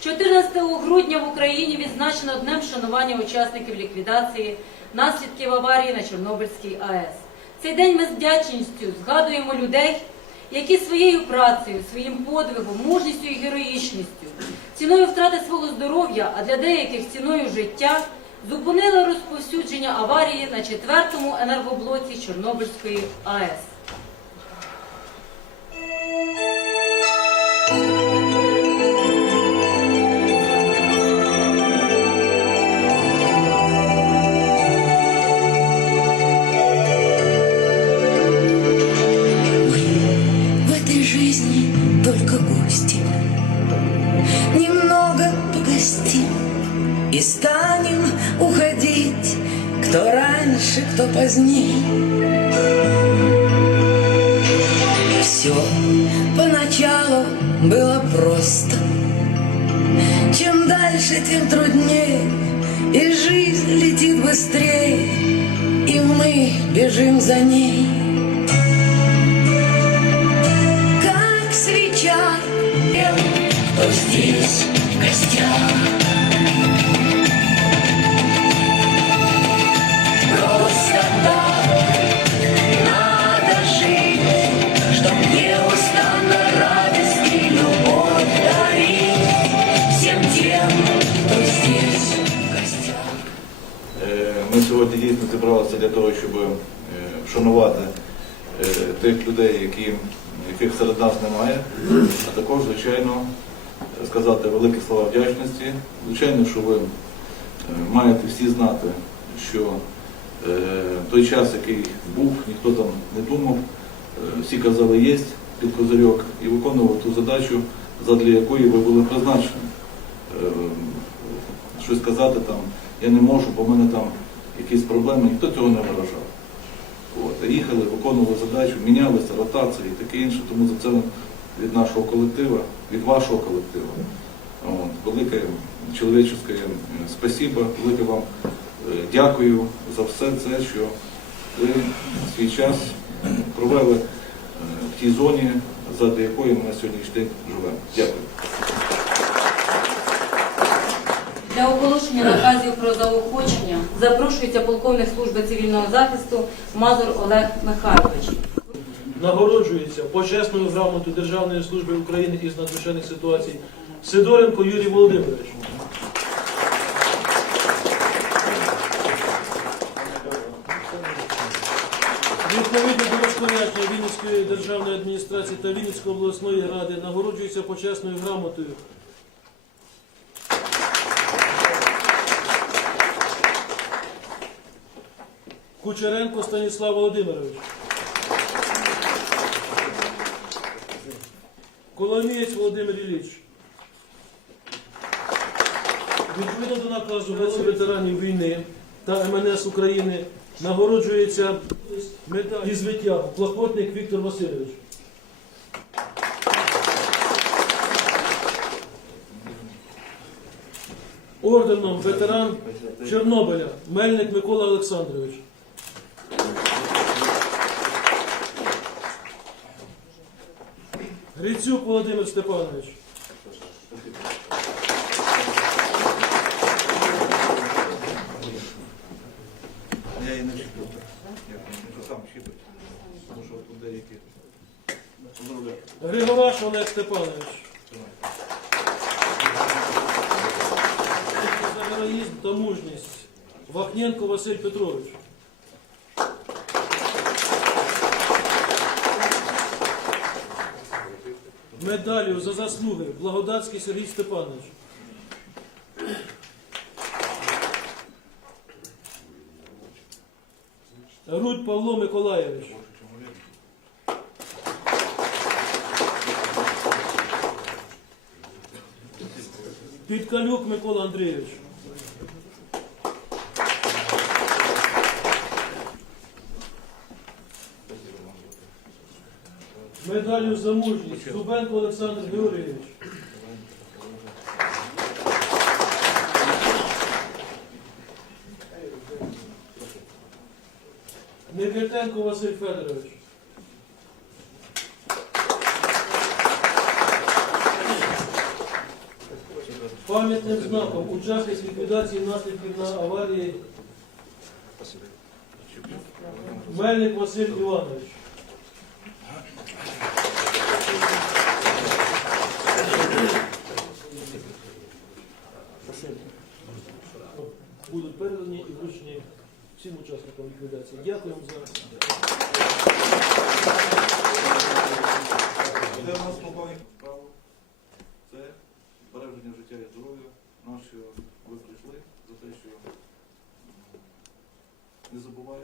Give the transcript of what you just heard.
14 грудня в Україні відзначено днем вшанування учасників ліквідації наслідків аварії на Чорнобильській АЕС. Цей день ми з вдячністю згадуємо людей, які своєю працею, своїм подвигом, мужністю і героїчністю, ціною втрати свого здоров'я, а для деяких ціною життя, зупинили розповсюдження аварії на четвертому енергоблоці Чорнобильської АЕС. Раньше, кто поздней. Все поначалу было просто. Чем дальше, тем труднее, и жизнь летит быстрее, и мы бежим за ней. как свеча, то здесь в гостях. Ми сьогодні дійсно зібралися для того, щоб е, вшанувати е, тих людей, які, яких серед нас немає, а також, звичайно, сказати великі слова вдячності. Звичайно, що ви е, маєте всі знати, що той час, який був, ніхто там не думав, всі казали єсть під козирьок і виконував ту задачу, задля якої ви були призначені. Щось сказати там я не можу, бо в мене там якісь проблеми, ніхто цього не виражав. От, їхали, виконували задачу, мінялися, ротації і таке інше, тому за це від нашого колектива, від вашого колектива. От, велике чоловіче спасибо, велике вам е, дякую за все це, що ви свій час провели е, в тій зоні, заради якої ми на сьогоднішній день живемо. Дякую. Для оголошення наказів про заохочення запрошується полковник служби цивільного захисту Мазур Олег Михайлович. Нагороджується почесною грамотою Державної служби України із надзвичайних ситуацій Сидоренко Юрій Володимирович. Відповідно до розпорядження Вінницької державної адміністрації та Вінницької обласної ради нагороджується почесною грамотою Кучеренко Станіслав Володимирович. Коломієць Володимир Ілліч. Відповідно до наказу голови ветеранів війни та МНС України нагороджується медаль із звиття Плохотник Віктор Васильович. Орденом ветеран Чорнобиля Мельник Микола Олександрович. Грицюк Володимир Степанович. Я і не. Тому що тут деякі. Григораш Олег Степанович. За героїзм та мужність. Вахненко Василь Петрович. Медаллю за заслуги Благодатський Сергій Степанович. Рудь Павло Миколаєвич. Підкалюк Микола Андрійович. Медалю за мужність Зубенко Олександр Георгійович. Никитенко Василь Федорович. Пам'ятним знаком учасник ліквідації наслідків на аварії Мельник Василь Іванович. Будуть передані і вручені всім учасникам ліквідації. Дякуємо за. Де у нас полковник справа? Це збереження життя і здоров'я. Наші ви прийшли за те, що не забуваєте.